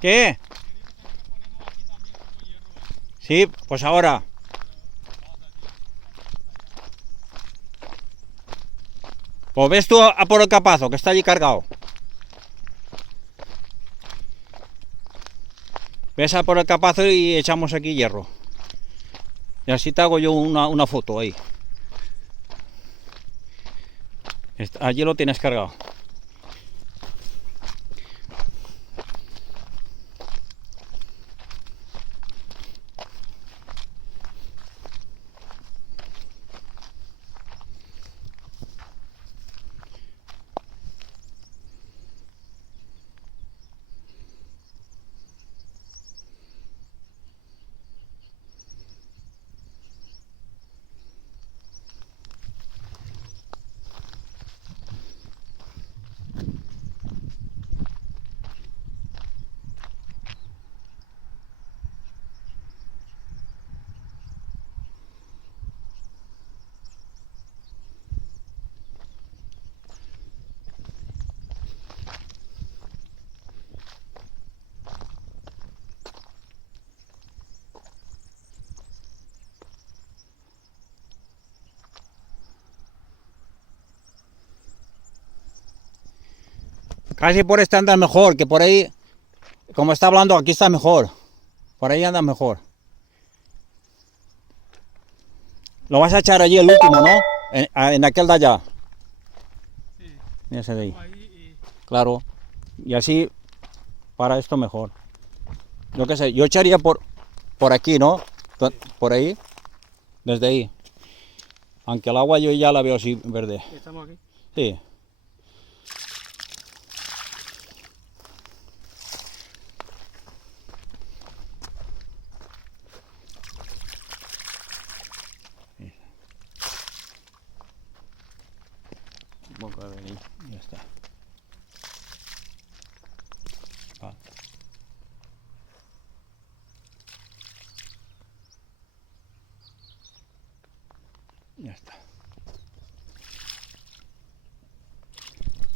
¿Qué? Sí, pues ahora. Pues ves tú a por el capazo, que está allí cargado. Ves a por el capazo y echamos aquí hierro. Y así te hago yo una foto ahí. Allí lo tienes cargado. Casi por este anda mejor, que por ahí, como está hablando, aquí está mejor. Por ahí anda mejor. Lo vas a echar allí el último, ¿no? En aquel de allá. Sí, En ese de ahí. ahí Claro. Y así, para esto mejor. Yo qué sé, yo echaría por aquí, ¿no? sí. Por ahí, desde ahí. Aunque el agua yo ya la veo así verde. Y estamos aquí. Sí. Un poco de venir, ya está. Ah, ya está.